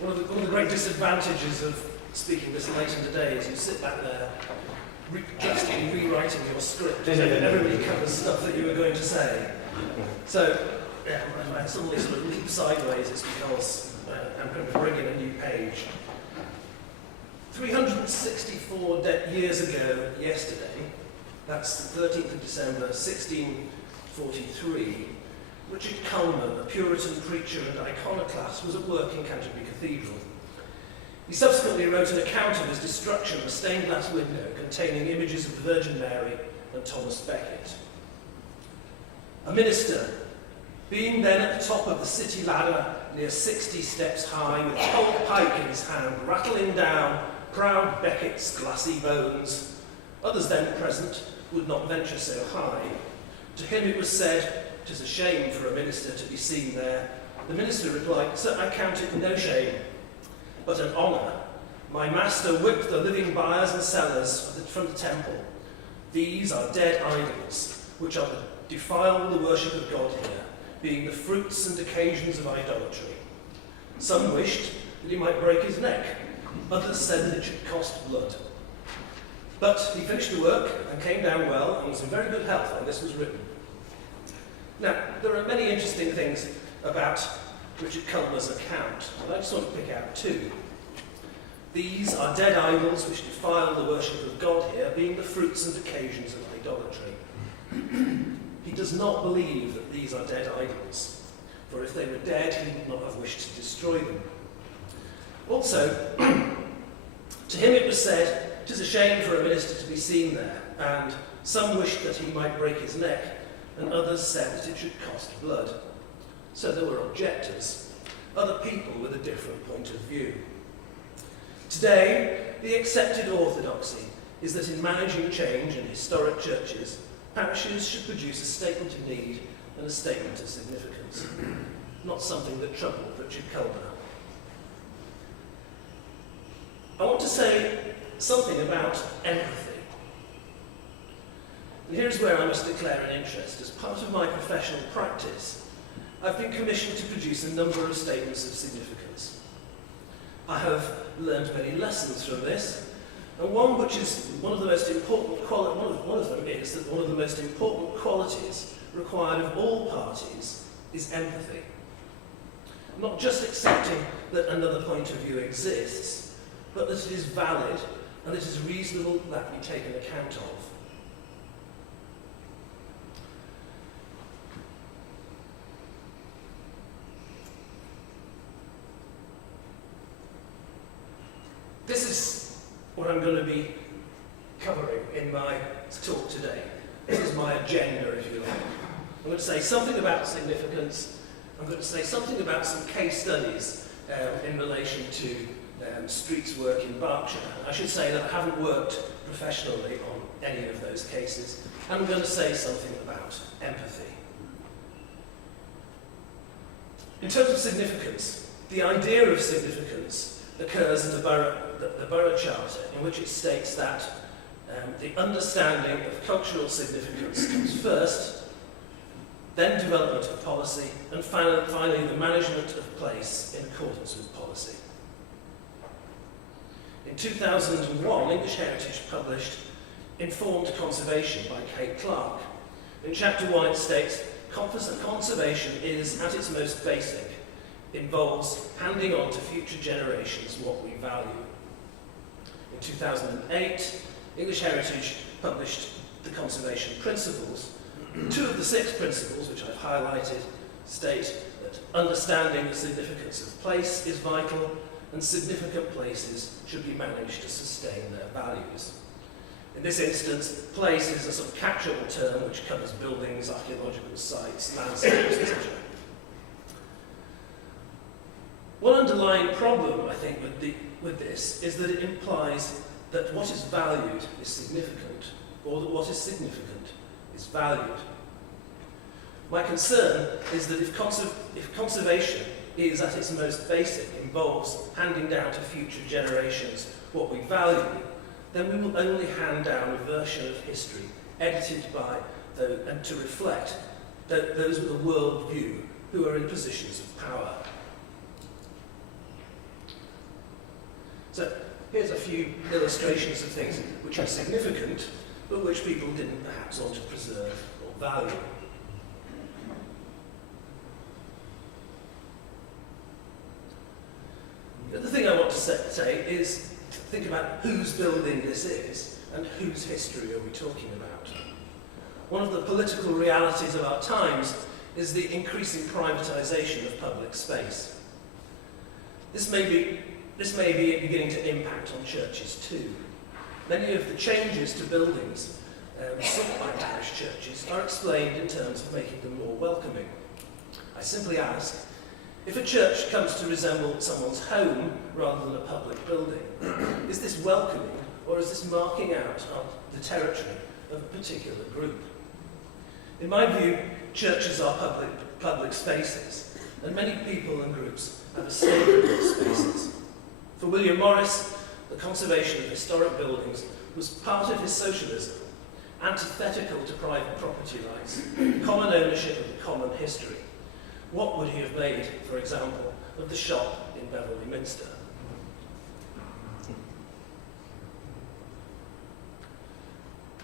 One of the great disadvantages of speaking this late in the day is you sit back there drastically rewriting your script. Everybody covers stuff that you were going to say. So, yeah, when I suddenly sort of leap sideways, it's because I'm going to bring in a new page. 364 years ago yesterday, that's the 13th of December, 1643, Richard Culman, a Puritan preacher and iconoclast, was at work in Canterbury Cathedral. He subsequently wrote an account of his destruction of a stained glass window containing images of the Virgin Mary and Thomas Becket. A minister, being then at the top of the city ladder, near 60 steps high, with a cold pike in his hand, rattling down proud Becket's glassy bones, others then present would not venture so high. To him it was said, "'Tis a shame for a minister to be seen there." The minister replied, "Sir, I count it no shame, but an honour. My master whipped the living buyers and sellers from the temple. These are dead idols, which are to defile the worship of God here, being the fruits and occasions of idolatry." Some wished that he might break his neck. Others said that it should cost blood. But he finished the work and came down well and was in very good health when this was written. Now, there are many interesting things about Richard Culman's account, and I just want to pick out two. These are dead idols which defile the worship of God here, being the fruits and occasions of idolatry. He does not believe that these are dead idols, for if they were dead, he would not have wished to destroy them. Also, to him it was said, "'Tis a shame for a minister to be seen there," and some wished that he might break his neck, and others said that it should cost blood. So there were objectors, other people with a different point of view. Today, the accepted orthodoxy is that in managing change in historic churches, parishes should produce a statement of need and a statement of significance, not something that troubled Richard Culman. I want to say something about empathy. And here's where I must declare an interest. As part of my professional practice, I've been commissioned to produce a number of statements of significance. I have learned many lessons from this, and one which is one of the most important one of them is that one of the most important qualities required of all parties is empathy. Not just accepting that another point of view exists, but that it is valid and it is reasonable that be taken account of. This is what I'm going to be covering in my talk today. This is my agenda, if you like. I'm going to say something about significance. I'm going to say something about some case studies in relation to Street's work in Berkshire. I should say that I haven't worked professionally on any of those cases. I'm going to say something about empathy. In terms of significance, the idea of significance occurs in the Borough Charter, in which it states that the understanding of cultural significance comes first, then development of policy, and finally the management of place in accordance with policy. In 2001, English Heritage published Informed Conservation by Kate Clark. In Chapter 1 it states, "Conservation is, at its most basic, involves handing on to future generations what we value." In 2008, English Heritage published the Conservation Principles. 2 of the 6 principles, which I've highlighted, state that understanding the significance of place is vital, and significant places should be managed to sustain their values. In this instance, place is a sort of catch-all term which covers buildings, archaeological sites, landscapes, etc. One underlying problem, I think, with this is that it implies that what is valued is significant, or that what is significant is valued. My concern is that if conservation is, at its most basic, involves handing down to future generations what we value, then we will only hand down a version of history edited by and to reflect those with a world view who are in positions of power. few illustrations of things which are significant, but which people didn't perhaps want to preserve or value. The other thing I want to say is think about whose building this is and whose history are we talking about. One of the political realities of our times is the increasing privatisation of public space. This may be beginning to impact on churches too. Many of the changes to buildings sought by parish churches are explained in terms of making them more welcoming. I simply ask, if a church comes to resemble someone's home rather than a public building, is this welcoming or is this marking out the territory of a particular group? In my view, churches are public spaces, and many people and groups have a say in those spaces. For William Morris, the conservation of historic buildings was part of his socialism, antithetical to private property rights, common ownership of a common history. What would he have made, for example, of the shop in Beverley Minster?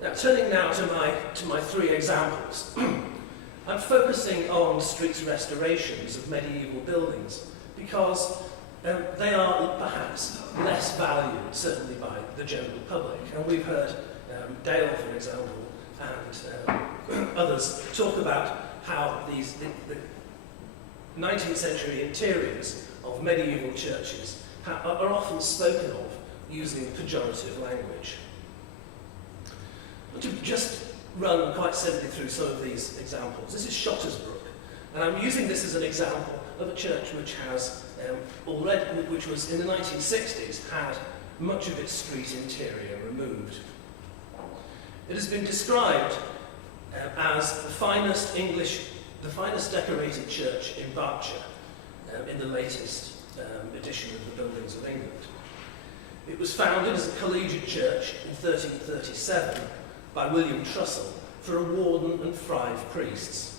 Now, turning now to my three examples. I'm focusing on streets restorations of medieval buildings because they are perhaps less valued, certainly by the general public. And we've heard Dale, for example, and others talk about how the 19th century interiors of medieval churches are often spoken of using pejorative language. To just run quite simply through some of these examples. This is Shottersbrook, and I'm using this as an example of a church which has which was in the 1960s had much of its street interior removed. It has been described as the finest decorated church in Berkshire in the latest edition of the Buildings of England. It was founded as a collegiate church in 1337 by William Trussell for a warden and 5 priests.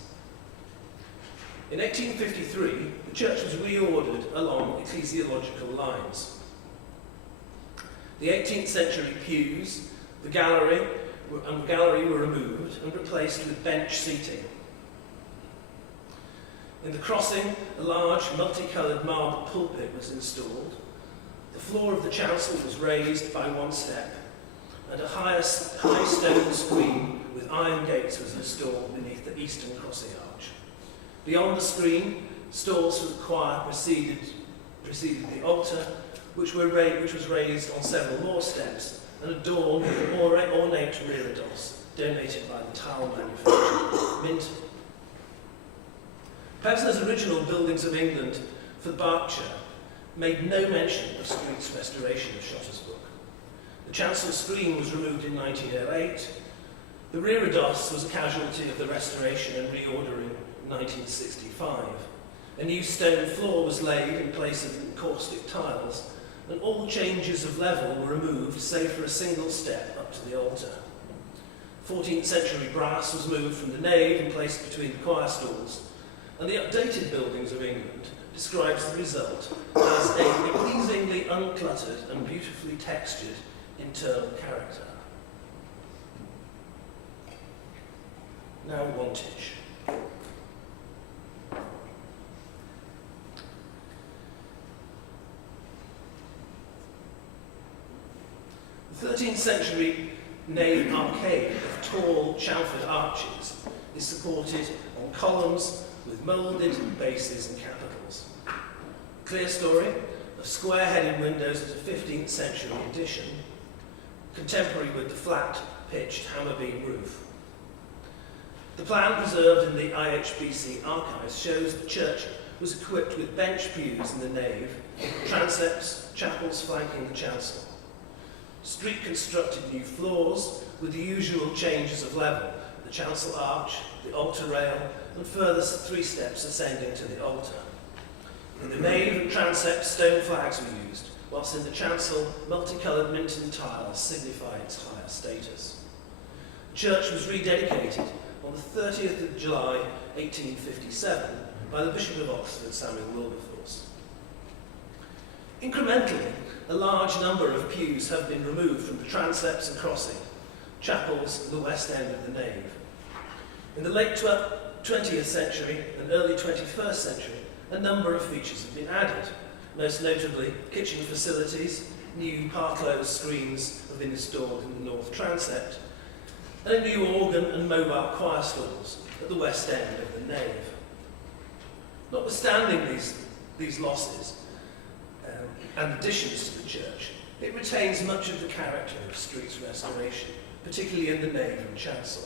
In 1853, the church was reordered along ecclesiological lines. The 18th century pews, the gallery were removed and replaced with bench seating. In the crossing, a large multicoloured marble pulpit was installed. The floor of the chancel was raised by 1 step, and a high stone screen with iron gates was installed beneath the eastern crossing arch. Beyond the screen, stalls for the choir preceded the altar, which was raised on several more steps and adorned with an ornate reredos donated by the tile manufacturer Minton. Pevsner's original Buildings of England for Berkshire made no mention of streets restoration of Shottersbrook. The chancel screen was removed in 1908. The reredos was a casualty of the restoration and reordering in 1965. A new stone floor was laid in place of encaustic tiles, and all changes of level were removed save for a single step up to the altar. 14th century brass was moved from the nave and placed between the choir stalls, and the updated Buildings of England describes the result as a pleasingly uncluttered and beautifully textured internal character. Now, Wantage. The 13th century nave arcade of tall chamfered arches is supported on columns with moulded bases and capitals. Clerestory of square-headed windows of the 15th century addition, contemporary with the flat, pitched hammer beam roof. The plan preserved in the IHBC archives shows the church was equipped with bench pews in the nave, transepts, chapels flanking the chancel. Street constructed new floors with the usual changes of level, the chancel arch, the altar rail, and further 3 steps ascending to the altar. In the nave and transept, stone flags were used, whilst in the chancel, multicoloured Minton tiles signify its higher status. The church was rededicated on the 30th of July 1857 by the Bishop of Oxford, Samuel Wilberforce. Incrementally, a large number of pews have been removed from the transepts and crossing, chapels and the west end of the nave. In the late 20th century and early 21st century, a number of features have been added, most notably kitchen facilities, new par-closed screens have been installed in the north transept, and a new organ and mobile choir stalls at the west end of the nave. Notwithstanding these losses and additions to the church, it retains much of the character of Street's restoration, particularly in the nave and chancel.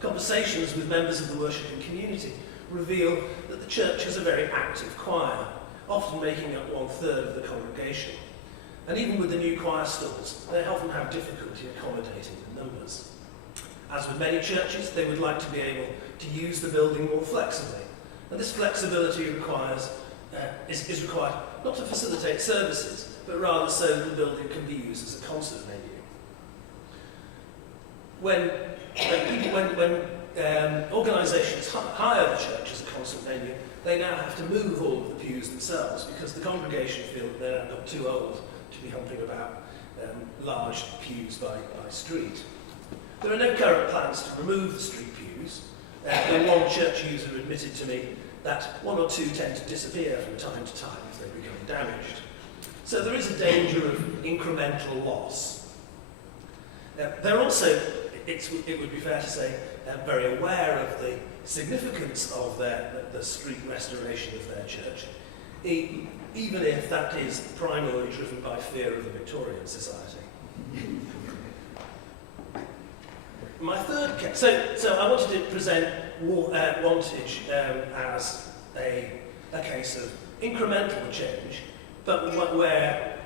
Conversations with members of the worshipping community reveal that the church has a very active choir, often making up 1/3 of the congregation. And even with the new choir stalls, they often have difficulty accommodating the numbers. As with many churches, they would like to be able to use the building more flexibly. And this flexibility is required not to facilitate services, but rather so that the building can be used as a concert venue. When organisations hire the church as a concert venue, they now have to move all of the pews themselves because the congregation feel that they're now too old to be humping about large pews by street. There are no current plans to remove the street pews. One church user admitted to me that 1 or 2 tend to disappear from time to time if they become damaged. So there is a danger of incremental loss. They're also, it would be fair to say, very aware of the significance of the street restoration of their church, even if that is primarily driven by fear of the Victorian society. My third case, so I wanted to present Wantage as a case of incremental change, but where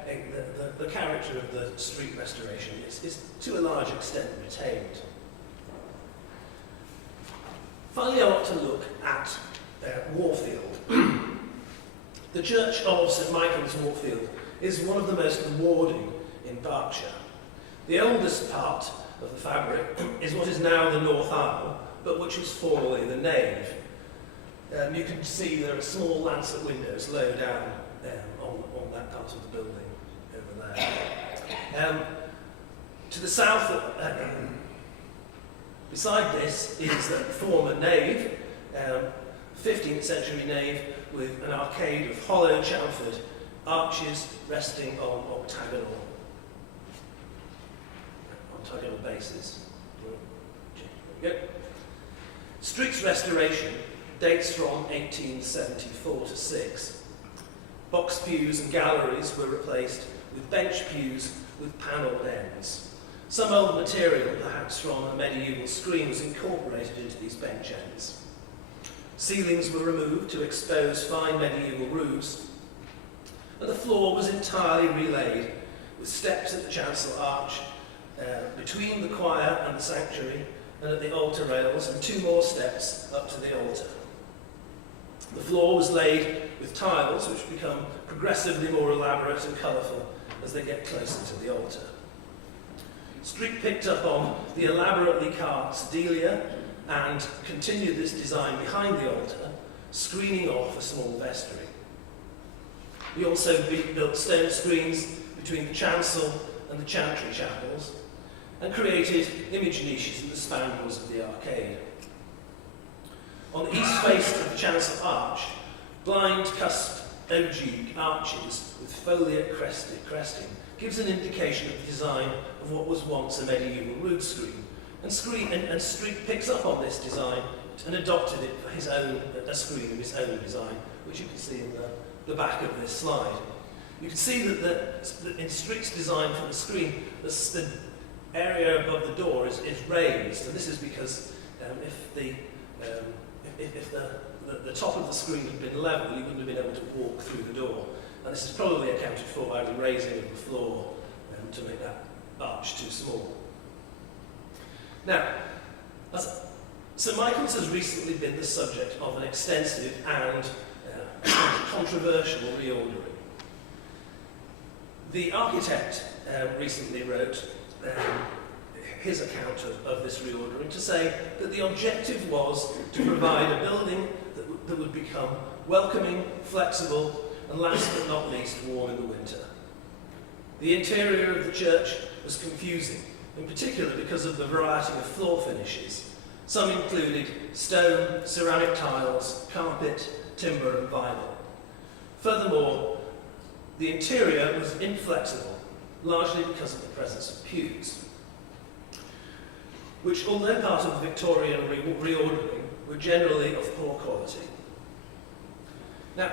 the character of the street restoration is to a large extent retained. Finally, I want to look at Warfield. The Church of St Michael's, Warfield, is one of the most rewarding in Berkshire. The oldest part of the fabric is what is now the north aisle, but which was formerly the nave. You can see there are small lancet windows low down on that part of the building over there. To the south, beside this is the former nave, 15th century nave with an arcade of hollow chamfered arches resting on octagonal bases. There we go. Street's restoration dates from 1874 to 6. Box pews and galleries were replaced with bench pews with panelled ends. Some old material, perhaps from a medieval screen, was incorporated into these bench ends. Ceilings were removed to expose fine medieval roofs, and the floor was entirely relaid with steps at the chancel arch between the choir and the sanctuary, and at the altar rails, and 2 more steps up to the altar. The floor was laid with tiles which become progressively more elaborate and colourful as they get closer to the altar. Street picked up on the elaborately carved sedilia and continued this design behind the altar, screening off a small vestry. He also built stone screens between the chancel and the chantry chapels, and created image niches in the spandrels of the arcade. On the east face of the chancel arch, blind cusped ogive arches with foliate cresting gives an indication of the design of what was once a medieval roof screen. And Street picks up on this design and adopted it for his own, a screen of his own design, which you can see in the back of this slide. You can see that in Street's design for the screen, the area above the door is raised, and this is because if the top of the screen had been level, you wouldn't have been able to walk through the door. And this is probably accounted for by the raising of the floor to make that arch too small. Now, St Michael's has recently been the subject of an extensive and controversial reordering. The architect recently wrote his account of this reordering to say that the objective was to provide a building that would become welcoming, flexible, and last but not least, warm in the winter. The interior of the church was confusing, in particular because of the variety of floor finishes. Some included stone, ceramic tiles, carpet, timber and vinyl. Furthermore, the interior was inflexible, largely because of the presence of pews, which, although part of the Victorian reordering, were generally of poor quality. Now,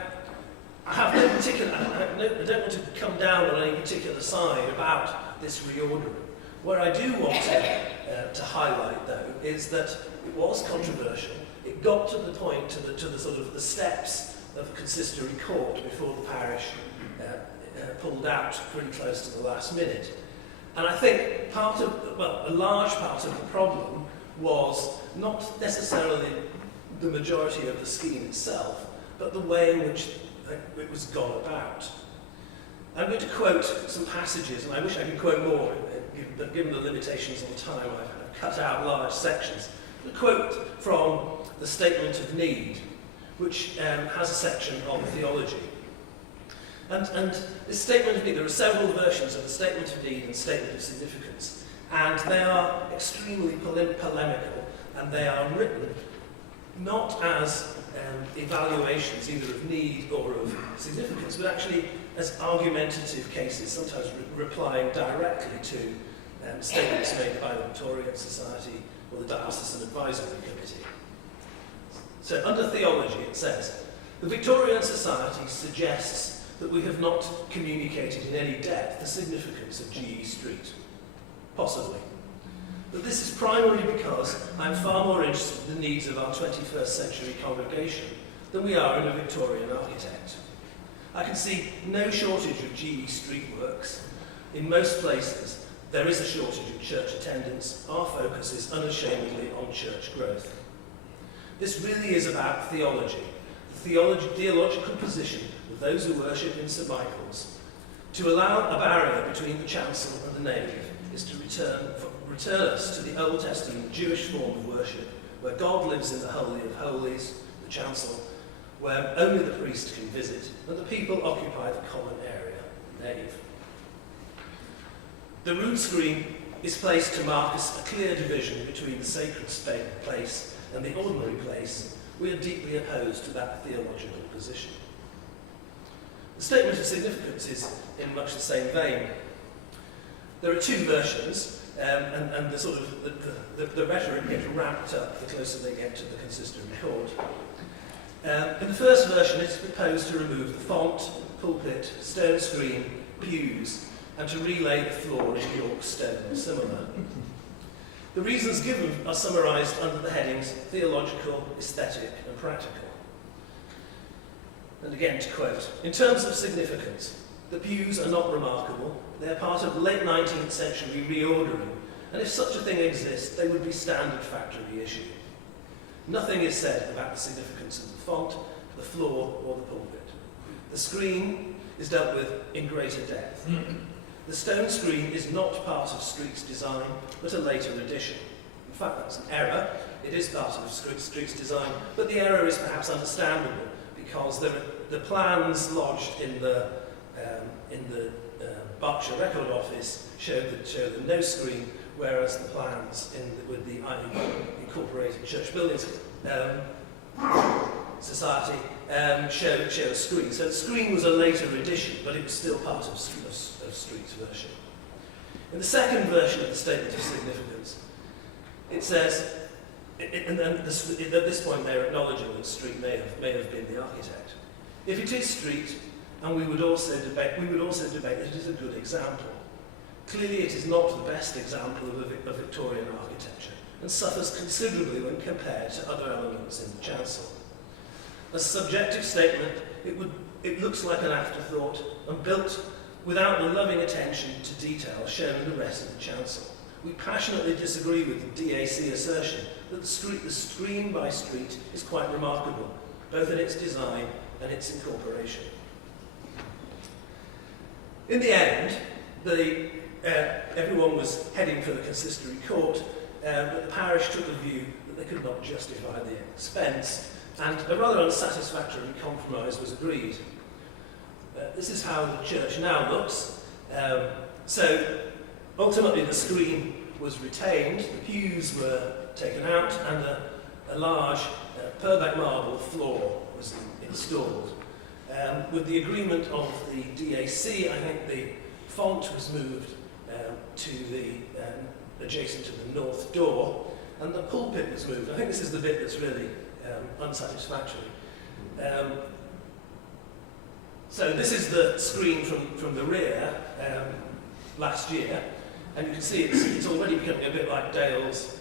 I have no particular, I don't want to come down on any particular side about this reordering. Where I do want to highlight, though, is that it was controversial. It got to the point, to the sort of the steps of the consistory court before the parish pulled out pretty close to the last minute. And I think a large part of the problem was not necessarily the majority of the scheme itself, but the way in which it was gone about. I'm going to quote some passages, and I wish I could quote more, but given the limitations on time, I've cut out large sections. A quote from the Statement of Need, which has a section on theology. And this Statement of Need, there are several versions of the Statement of Need and Statement of Significance, and they are extremely polemical, and they are written not as evaluations either of need or of significance, but actually as argumentative cases, sometimes replying directly to statements made by the Victorian Society or the Diocesan Advisory Committee. So under theology it says, the Victorian Society suggests that we have not communicated in any depth the significance of G.E. Street. Possibly. But this is primarily because I'm far more interested in the needs of our 21st century congregation than we are in a Victorian architect. I can see no shortage of G.E. Street works. In most places, there is a shortage of church attendance. Our focus is unashamedly on church growth. This really is about theology, the theological position of those who worship in St Michael's. To allow a barrier between the chancel and the nave is to return us to the Old Testament Jewish form of worship, where God lives in the Holy of Holies, the chancel, where only the priest can visit, and the people occupy the common area, the nave. The rood screen is placed to mark a clear division between the sacred place and the ordinary place. We are deeply opposed to that theological position. The Statement of Significance is in much the same vein. There are two versions, and the sort of the rhetoric gets ramped up the closer they get to the consistory court. In the first version, it's proposed to remove the font, pulpit, stone screen, pews, and to relay the floor in York stone or similar. The reasons given are summarised under the headings theological, aesthetic, and practical. And again to quote, in terms of significance, the pews are not remarkable. They are part of late 19th century reordering, and if such a thing exists, they would be standard factory issue. Nothing is said about the significance of the font, the floor, or the pulpit. The screen is dealt with in greater depth. The stone screen is not part of Street's design, but a later addition. In fact, that's an error. It is part of Street's design, but the error is perhaps understandable because the plans lodged in the Berkshire Record Office show the no screen, whereas the plans with the Incorporated Church Buildings Society show a screen. So the screen was a later addition, but it was still part of Street's version. In the second version of the Statement of Significance, it says, and then at this point they're acknowledging that Street may have been the architect. If it is Street, and we would also debate that it is a good example. Clearly it is not the best example of Victorian architecture, and suffers considerably when compared to other elements in the chancel. As a subjective statement, it looks like an afterthought and built without the loving attention to detail shown in the rest of the chancel. We passionately disagree with the DAC assertion that the screen by Street is quite remarkable, both in its design and its incorporation. In the end, everyone was heading for the consistory court, but the parish took the view that they could not justify the expense, and a rather unsatisfactory compromise was agreed. This is how the church now looks. So ultimately the screen was retained, the pews were taken out, and a large Purbeck marble floor was installed. With the agreement of the DAC, I think the font was moved to the adjacent to the north door, and the pulpit was moved. I think this is the bit that's really unsatisfactory. So this is the screen from the rear last year, and you can see it's already becoming a bit like Dale's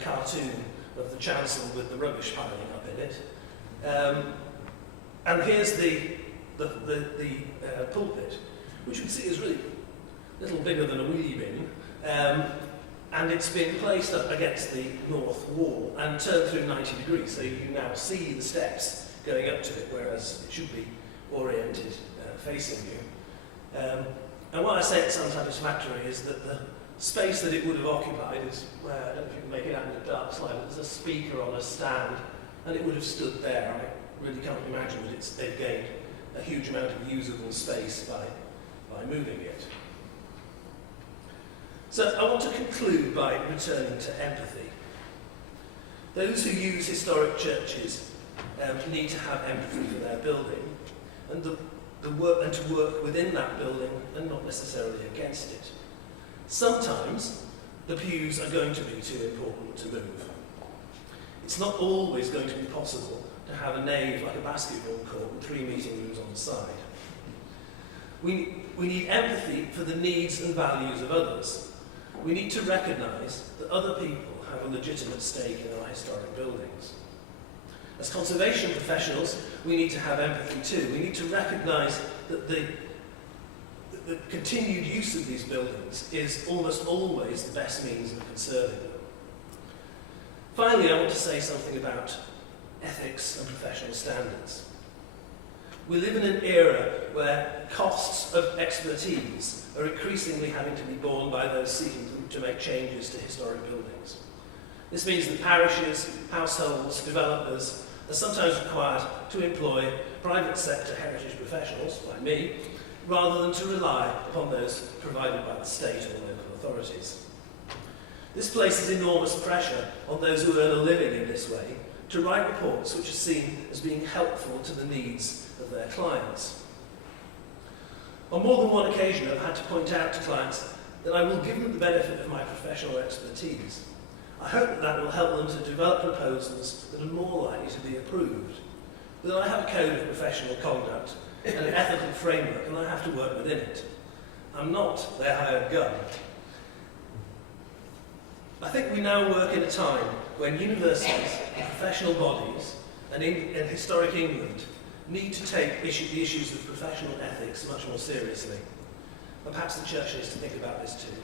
cartoon of the chancel with the rubbish piling up in it. And here's the pulpit, which you can see is really a little bigger than a wheelie bin, and it's been placed up against the north wall and turned through 90 degrees, so you now see the steps going up to it, whereas it should be oriented facing you. And why I say it's unsatisfactory is that the space that it would have occupied is where, I don't know if you can make it out in the dark slide, but there's a speaker on a stand, and it would have stood there. I really can't imagine that they've gained a huge amount of usable space by moving it. So I want to conclude by returning to empathy. Those who use historic churches need to have empathy for their building and to work within that building and not necessarily against it. Sometimes the pews are going to be too important to move. It's not always going to be possible to have a nave like a basketball court with 3 meeting rooms on the side. We need empathy for the needs and values of others. We need to recognise that other people have a legitimate stake in our historic buildings. As conservation professionals, we need to have empathy too. We need to recognise that the continued use of these buildings is almost always the best means of conserving them. Finally, I want to say something about ethics and professional standards. We live in an era where costs of expertise are increasingly having to be borne by those seeking to make changes to historic buildings. This means that parishes, households, developers are sometimes required to employ private sector heritage professionals, like me, rather than to rely upon those provided by the state or local authorities. This places enormous pressure on those who earn a living in this way to write reports which are seen as being helpful to the needs of their clients. On more than one occasion, I've had to point out to clients that I will give them the benefit of my professional expertise. I hope that that will help them to develop proposals that are more likely to be approved. But I have a code of professional conduct and an ethical framework, and I have to work within it. I'm not their hired gun. I think we now work in a time when universities and professional bodies and in historic England need to take the issues of professional ethics much more seriously. And perhaps the church needs to think about this too.